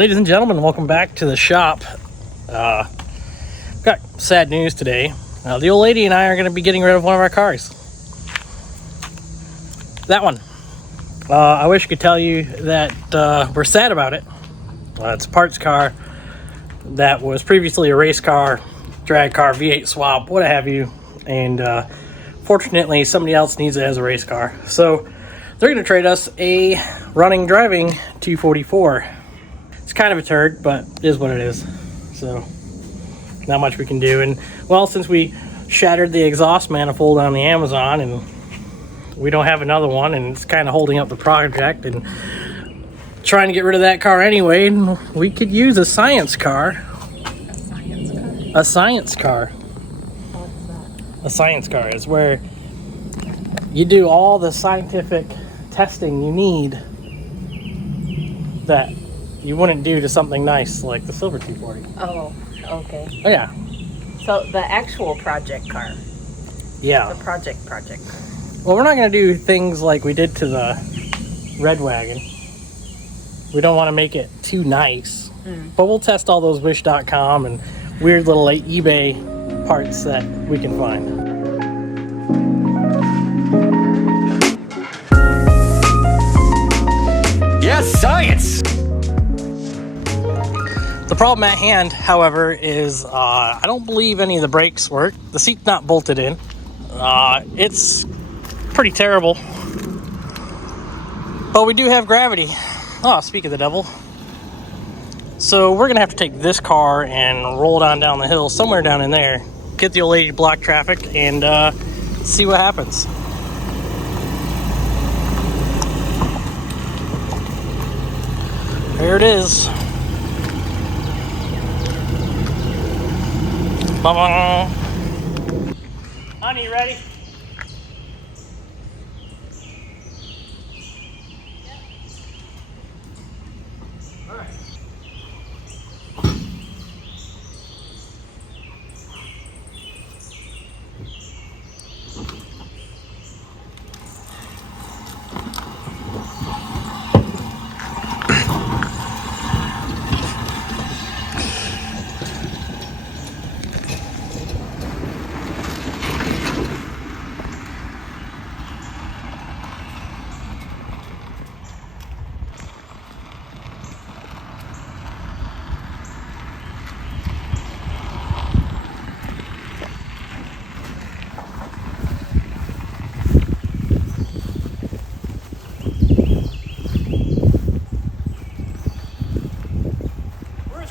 Ladies and gentlemen, welcome back to the shop. Got sad news today. The old lady and I are going to be getting rid of one of our cars. That one. I wish I could tell you that we're sad about it. It's a parts car that was previously a race car, drag car, V8 swap, what have you. And fortunately, somebody else needs it as a race car. So they're going to trade us a running, driving 244. It's kind of a turd, but it is what it is. So not much we can do. And well, since we shattered the exhaust manifold on the Amazon and we don't have another one, and it's kind of holding up the project and trying to get rid of that car anyway, and we could use a science car. A science car. What's that? A science car is where you do all the scientific testing you need that you wouldn't do to something nice like the Silver 240. Oh, okay. Oh, yeah. So the actual project car. Yeah. The project car. Well, we're not going to do things like we did to the Red Wagon. We don't want to make it too nice. But we'll test all those wish.com and weird little eBay parts that we can find. Yes, science! The problem at hand, however, is I don't believe any of the brakes work. The seat's not bolted in. It's pretty terrible. But we do have gravity. Oh, speak of the devil. So we're going to have to take this car and roll it on down the hill, somewhere down in there, get the old lady to block traffic, and see what happens. There it is. Ba-ba. Honey, you ready? Yeah. All right.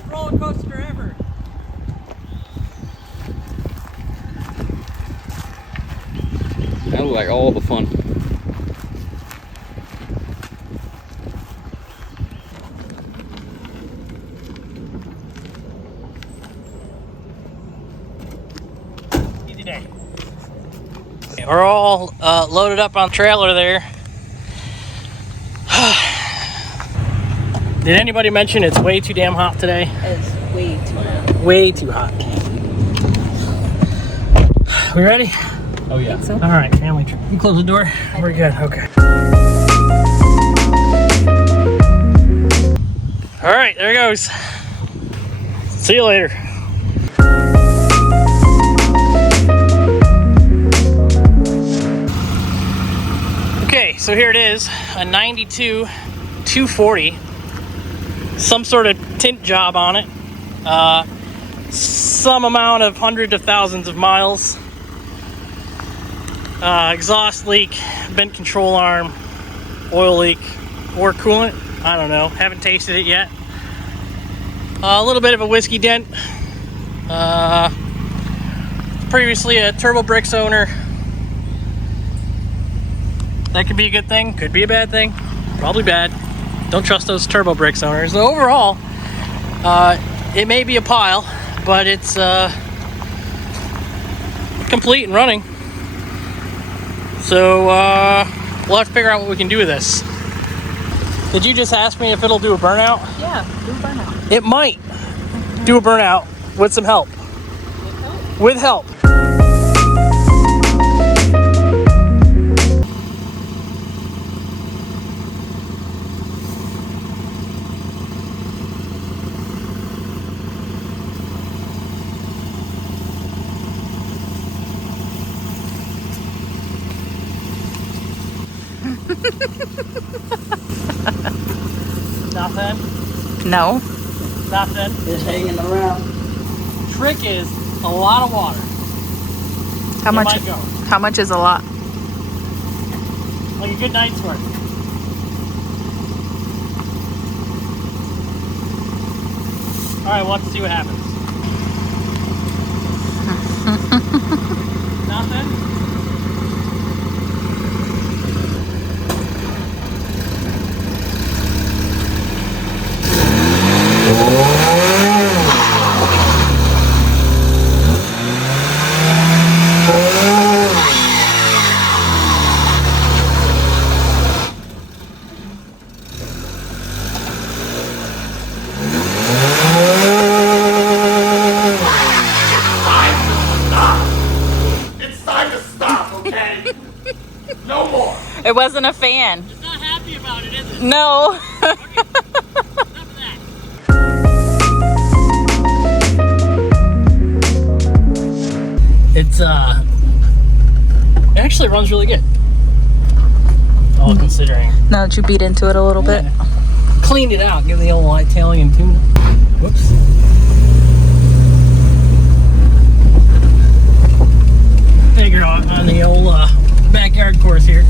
Roller coaster ever. That looked like all the fun. Easy day. We're all loaded up on the trailer there. Did anybody mention it's way too damn hot today? It's way too hot. Way too hot. We ready? Oh yeah. So? All right, family trip. You close the door. We're good. Okay. All right, there it goes. See you later. Okay, so here it is, a 92 240. Some sort of tint job on it. Some amount of hundreds of thousands of miles. Exhaust leak, bent control arm, oil leak, or coolant. I don't know. Haven't tasted it yet. A little bit of a whiskey dent. Previously a turbo bricks owner. That could be a good thing. Could be a bad thing. Probably bad. Don't trust those turbo bricks owners. So overall, it may be a pile, but it's complete and running. So we'll have to figure out what we can do with this. Did you just ask me if it'll do a burnout? Yeah, do a burnout. It might do a burnout with some help. With help. Nothing. No. Nothing. Just hanging around. Trick is a lot of water. How It much? might go. How much is a lot? Like a good night's work. All right, we'll have to see what happens. Nothing. It wasn't a fan. It's not happy about it, is it? No. Enough of that. It's it actually runs really good. All considering. Now that you beat into it a little bit. Cleaned it out, give the old Italian tune. Whoops. Figure out on the old backyard course here.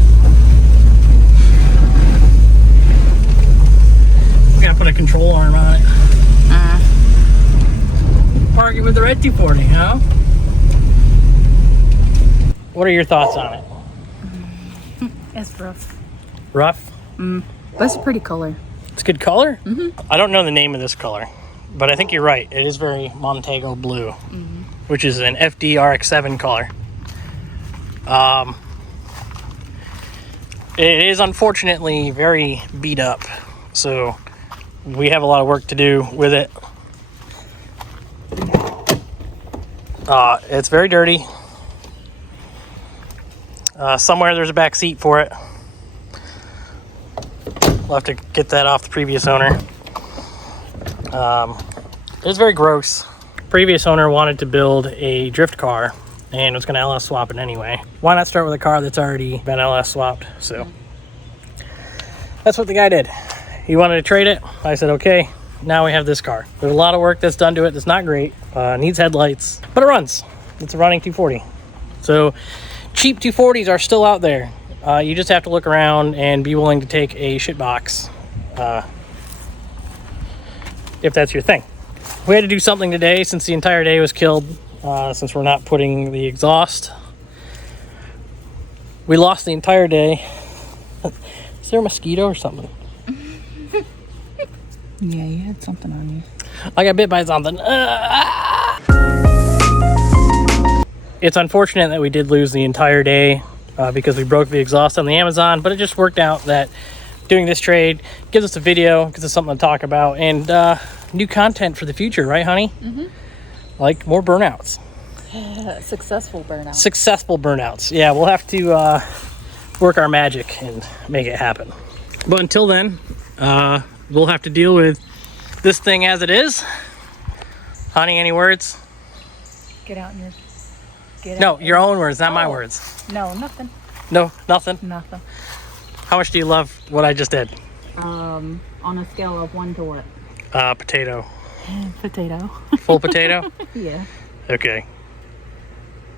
We gotta put a control arm on it. Park it with the red 240, huh? What are your thoughts on it? It's rough. Rough? That's a pretty color. It's a good color? I don't know the name of this color, but I think you're right. It is very Montego blue, which is an FD RX-7 color. It is unfortunately very beat up, so we have a lot of work to do with it. It's very dirty. Somewhere there's a back seat for it. We'll have to get that off the previous owner. It's very gross. Previous owner wanted to build a drift car and was going to LS swap it anyway. Why not start with a car that's already been LS swapped? So that's what the guy did. He wanted to trade it. I said, okay, now we have this car. There's a lot of work that's done to it that's not great. Needs headlights, but it runs. It's a running 240. So cheap 240s are still out there. You just have to look around and be willing to take a shit box if that's your thing. We had to do something today since the entire day was killed, since we're not putting the exhaust. We lost the entire day. Is there a mosquito or something? Yeah, you had something on you. I got bit by something. It's unfortunate that we did lose the entire day because we broke the exhaust on the Amazon, but it just worked out that doing this trade gives us a video, gives us something to talk about, and new content for the future, right, honey? Like more burnouts. Successful burnout. Successful burnouts. Yeah, we'll have to work our magic and make it happen. But until then, we'll have to deal with this thing as it is. Honey, any words? Get out in your... Get No, out your own words, not my words. No, nothing. No, nothing? Nothing. How much do you love what I just did? On a scale of 1 to what? Potato. Potato. Full potato? Yeah. Okay.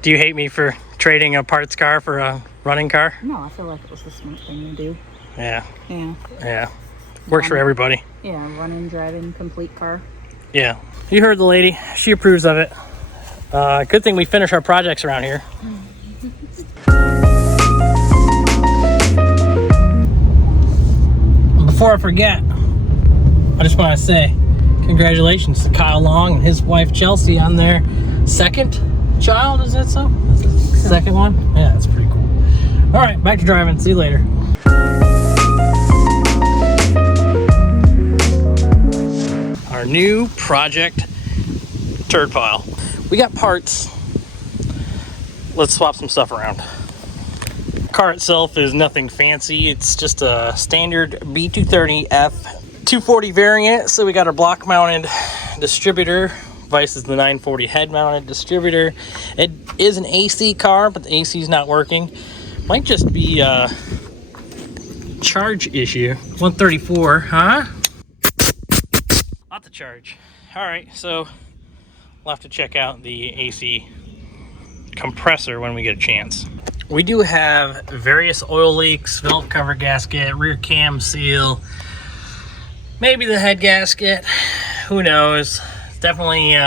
Do you hate me for trading a parts car for a running car? No, I feel like it was the smart thing to do. Yeah. Yeah. Yeah. Works for everybody. Yeah, running, driving, complete car. Yeah. You heard the lady. She approves of it. Good thing we finish our projects around here. Before I forget, I just want to say congratulations to Kyle Long and his wife Chelsea on their second child. Is that so? Second one? Yeah, that's pretty cool. All right, back to driving. See you later. Our new project turd pile. We got parts. Let's swap some stuff around. Car itself is nothing fancy. It's just a standard B230F 240 variant. So we got our block mounted distributor. Vice is the 940 head mounted distributor. It is an AC car, but the AC is not working. Might just be charge issue. 134, huh? Not the charge. All right, so we'll have to check out the AC compressor when we get a chance. We do have various oil leaks, valve cover gasket, rear cam seal, maybe the head gasket, who knows. Definitely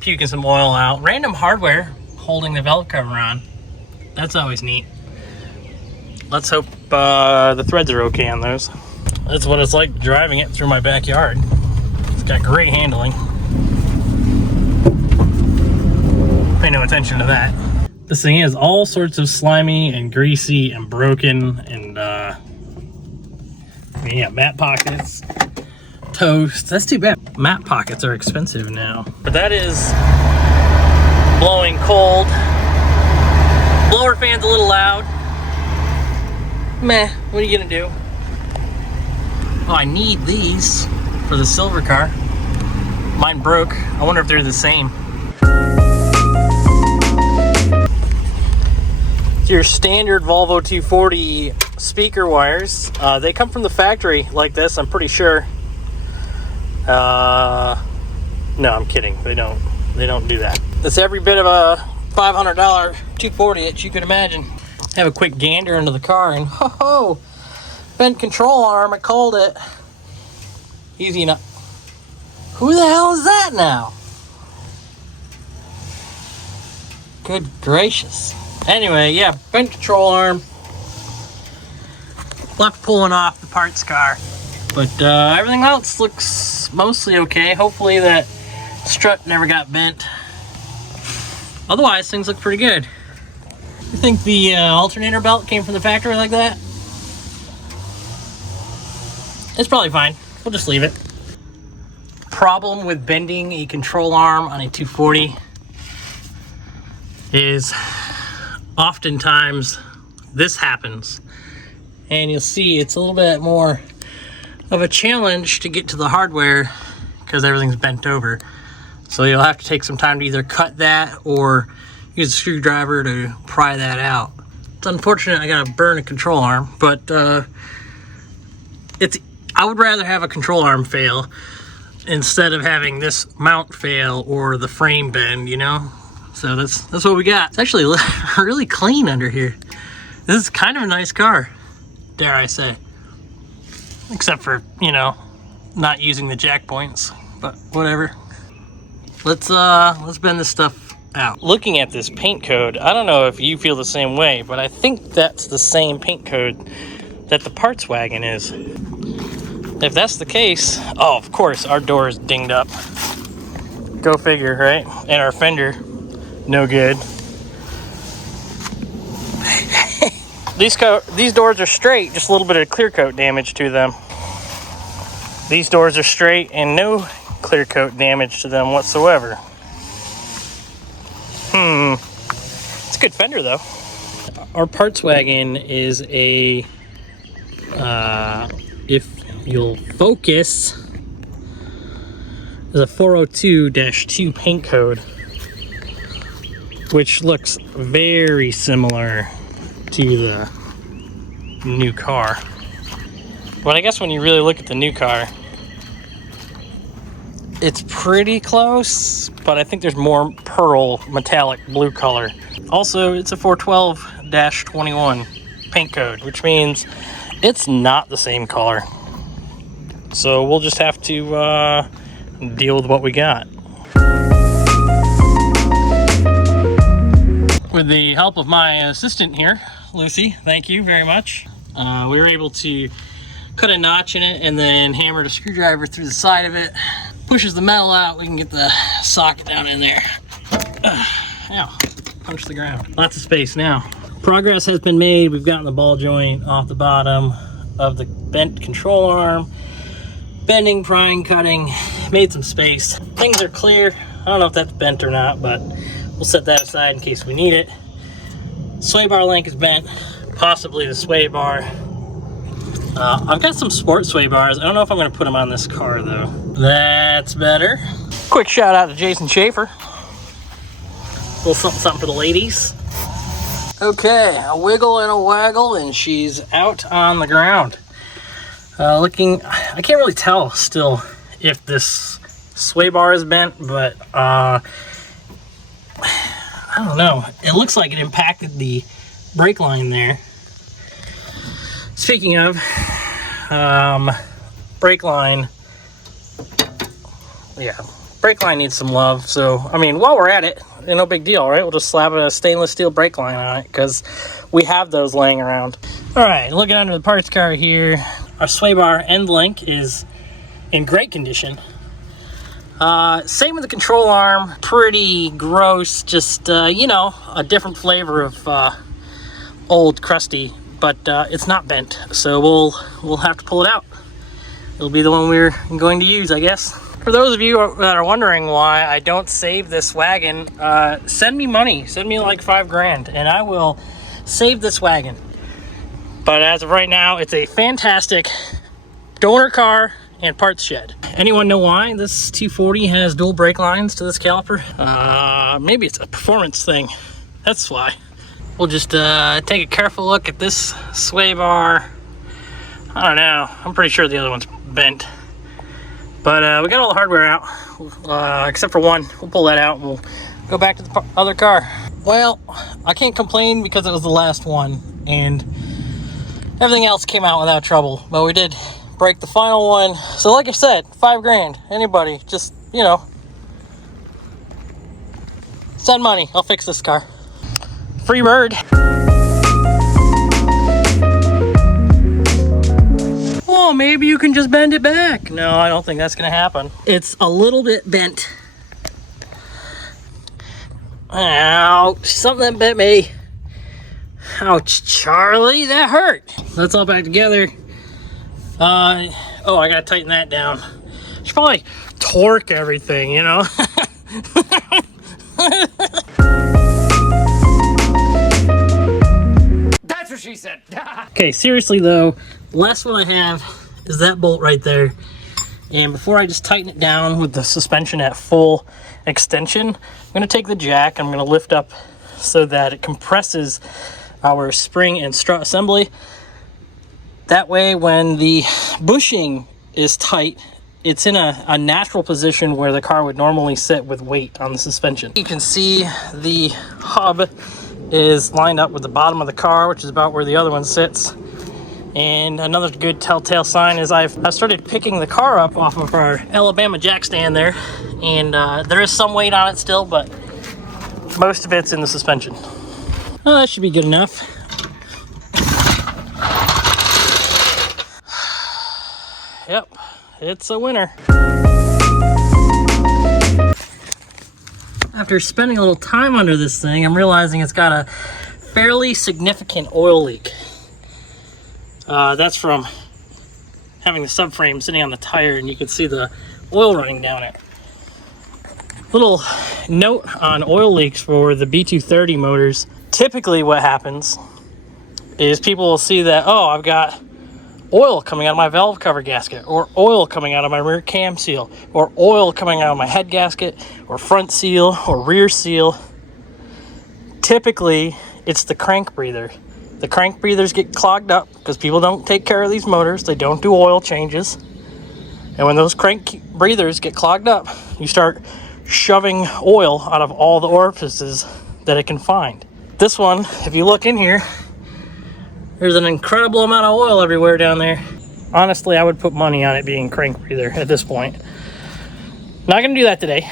puking some oil out. Random hardware holding the valve cover on. That's always neat. Let's hope the threads are okay on those. That's what it's like driving it through my backyard. It's got great handling. Pay no attention to that. This thing has all sorts of slimy and greasy and broken and yeah, mat pockets, toast. That's too bad. Mat pockets are expensive now. But that is blowing cold. Blower fan's a little loud. Meh, what are you gonna do? Oh, I need these for the silver car. Mine broke. I wonder if they're the same. Your standard Volvo 240 speaker wires. They come from the factory like this, I'm pretty sure. No, I'm kidding. They don't do that. It's every bit of a $500 240 that you could imagine. Have a quick gander into the car and ho, bent control arm, I called it. Easy enough. Who the hell is that now? Good gracious. Anyway, yeah, bent control arm. Left pulling off the parts car. But everything else looks mostly okay. Hopefully that strut never got bent. Otherwise, things look pretty good. You think the alternator belt came from the factory like that? It's probably fine. We'll just leave it. Problem with bending a control arm on a 240 is oftentimes this happens, and you'll see it's a little bit more of a challenge to get to the hardware because everything's bent over. So you'll have to take some time to either cut that or use a screwdriver to pry that out. It's unfortunate I gotta burn a control arm, but I would rather have a control arm fail instead of having this mount fail or the frame bend, you know? So that's what we got. It's actually really clean under here. This is kind of a nice car, dare I say. Except for, you know, not using the jack points, but whatever. Let's bend this stuff out. Looking at this paint code, I don't know if you feel the same way, but I think that's the same paint code that the parts wagon is. If that's the case, oh, of course, our door is dinged up. Go figure, right? And our fender, no good. These doors are straight, just a little bit of clear coat damage to them. These doors are straight and no clear coat damage to them whatsoever. It's a good fender though. Our parts wagon is a, if you'll focus, is a 402-2 paint code, which looks very similar to the new car. But I guess when you really look at the new car, it's pretty close, but I think there's more pearl metallic blue color. Also, it's a 412-21 paint code, which means it's not the same color. So we'll just have to deal with what we got. With the help of my assistant here, Lucy, thank you very much. We were able to cut a notch in it and then hammered a screwdriver through the side of it. Pushes the metal out, we can get the socket down in there. Ow, punch the ground. Lots of space now. Progress has been made. We've gotten the ball joint off the bottom of the bent control arm. Bending, prying, cutting, made some space. Things are clear. I don't know if that's bent or not, but we'll set that aside in case we need it. Sway bar link is bent, possibly the sway bar. I've got some sport sway bars. I don't know if I'm going to put them on this car though. That's better. Quick shout out to Jason Schaefer. A little something for the ladies. Okay, a wiggle and a waggle, and she's out on the ground. Looking, I can't really tell still if this sway bar is bent, but I don't know. It looks like it impacted the brake line there. Speaking of brake line, yeah, brake line needs some love. So, I mean, while we're at it, no big deal, right? We'll just slap a stainless steel brake line on it because we have those laying around. All right, looking under the parts car here, our sway bar end link is in great condition. Same with the control arm, pretty gross, just, you know, a different flavor of old crusty, but it's not bent, so we'll have to pull it out. It'll be the one we're going to use, I guess. For those of you that are wondering why I don't save this wagon, send me money. Send me like $5 grand, and I will save this wagon. But as of right now, it's a fantastic donor car and parts shed. Anyone know why this 240 has dual brake lines to this caliper? Maybe it's a performance thing. That's why. We'll just take a careful look at this sway bar. I don't know. I'm pretty sure the other one's bent. But we got all the hardware out, except for one. We'll pull that out and we'll go back to the other car. Well, I can't complain because it was the last one and everything else came out without trouble. But we did break the final one. So like I said, $5 grand. Anybody, just, you know, send money. I'll fix this car. Free bird. Oh, maybe you can just bend it back. No, I don't think that's gonna happen. It's a little bit bent. Ow, something that bit me. Ouch, Charlie, that hurt. That's all back together. Oh, I gotta tighten that down. Should probably torque everything, you know? That's what she said. Okay, seriously though, the last one I have is that bolt right there. And before I just tighten it down with the suspension at full extension, I'm gonna take the jack, I'm gonna lift up so that it compresses our spring and strut assembly. That way, when the bushing is tight, it's in a natural position where the car would normally sit with weight on the suspension. You can see the hub is lined up with the bottom of the car, which is about where the other one sits. And another good telltale sign is I've started picking the car up off of our Alabama jack stand there, and there is some weight on it still, but most of it's in the suspension. Well, that should be good enough. Yep, it's a winner. After spending a little time under this thing, I'm realizing it's got a fairly significant oil leak. That's from having the subframe sitting on the tire, and you can see the oil running down it. Little note on oil leaks for the B230 motors. Typically what happens is people will see that, oh, I've got oil coming out of my valve cover gasket, or oil coming out of my rear cam seal, or oil coming out of my head gasket, or front seal, or rear seal. Typically, it's the crank breather. The crank breathers get clogged up because people don't take care of these motors. They don't do oil changes. And when those crank breathers get clogged up, you start shoving oil out of all the orifices that it can find. This one, if you look in here, there's an incredible amount of oil everywhere down there. Honestly, I would put money on it being crank breather at this point. Not gonna do that today.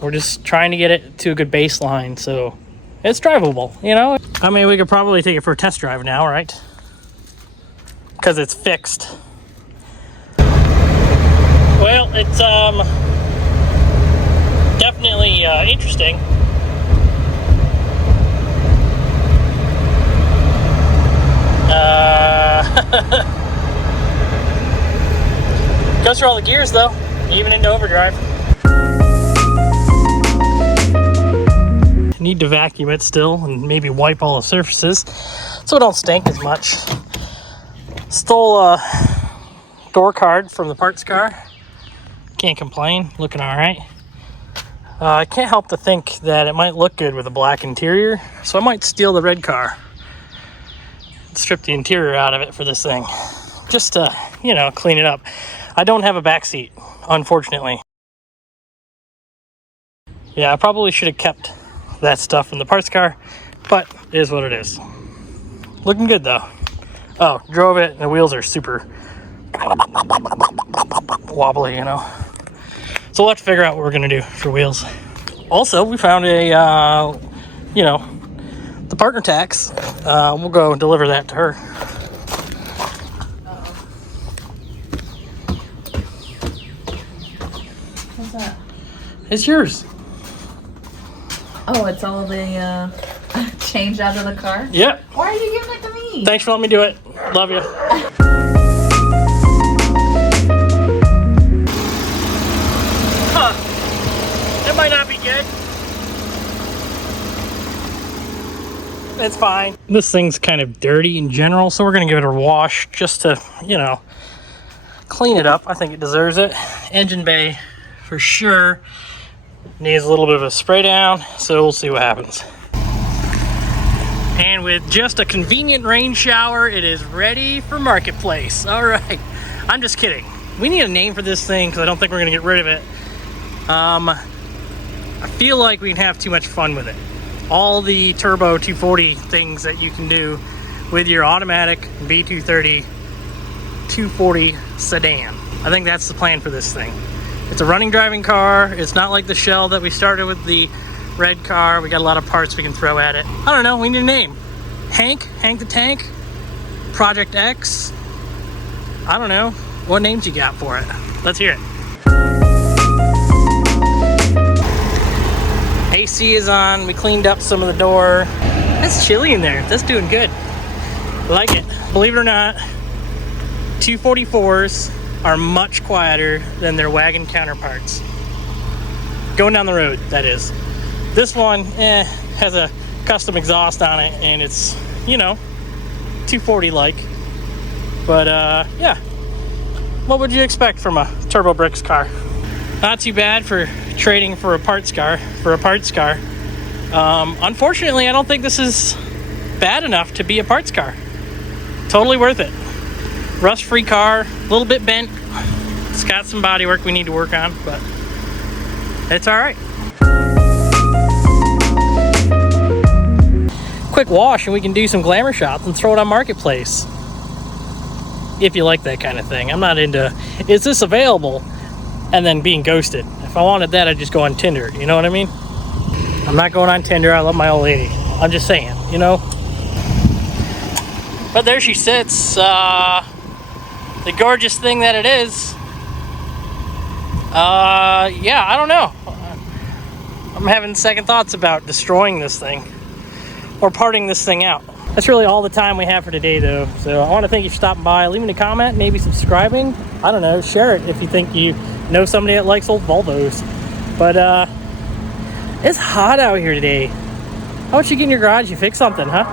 We're just trying to get it to a good baseline, so it's drivable, you know? I mean, we could probably take it for a test drive now, right? Because it's fixed. Well, it's definitely interesting. Goes through all the gears though, even into overdrive. Need to vacuum it still and maybe wipe all the surfaces so it don't stink as much. Stole a door card from the parts car. Can't complain, looking all right. I can't help to think that it might look good with a black interior, so I might steal the red car. Strip the interior out of it for this thing. Just to, you know, clean it up. I don't have a back seat, unfortunately. Yeah, I probably should have kept that stuff in the parts car, but it is what it is. Looking good though. Oh, drove it and the wheels are super wobbly, you know. So we'll have to figure out what we're gonna do for wheels. Also, we found a, you know, the partner tax. We'll go deliver that to her. What's that? It's yours. Oh, it's all the change out of the car? Yep. Why are you giving it to me? Thanks for letting me do it. Love you. Huh. It might not be good. It's fine. This thing's kind of dirty in general, so we're gonna give it a wash just to, you know, clean it up. I think it deserves it. Engine bay for sure needs a little bit of a spray down, so we'll see what happens. And with just a convenient rain shower, it is ready for marketplace. All right, I'm just kidding. We need a name for this thing because I don't think we're gonna get rid of it. I feel like we can have too much fun with it. All the turbo 240 things that you can do with your automatic V230 240 sedan. I think that's the plan for this thing. It's a running driving car. It's not like the shell that we started with the red car. We got a lot of parts we can throw at it. I don't know, we need a name. Hank the Tank, Project X. I don't know. What names you got for it? Let's hear it. AC is on. We cleaned up some of the door. It's chilly in there. That's doing good. Like it. Believe it or not, 244s are much quieter than their wagon counterparts. Going down the road, that is. This one has a custom exhaust on it, and it's, you know, 240 like. But yeah, what would you expect from a Turbo Bricks car? Not too bad for trading for a parts car. Unfortunately, I don't think this is bad enough to be a parts car. Totally worth it. Rust-free car, a little bit bent. It's got some body work we need to work on, but it's all right. Quick wash and we can do some glamour shots and throw it on marketplace. If you like that kind of thing. I'm not into, is this available? And then being ghosted. If I wanted that, I'd just go on Tinder. You know what I mean? I'm not going on Tinder. I love my old lady. I'm just saying, you know? But there she sits. The gorgeous thing that it is. Yeah, I don't know. I'm having second thoughts about destroying this thing or parting this thing out. That's really all the time we have for today, though. So I want to thank you for stopping by, leaving a comment, maybe subscribing. I don't know, share it if you think you know somebody that likes old Volvos. But it's hot out here today. How about you get in your garage, you fix something, huh?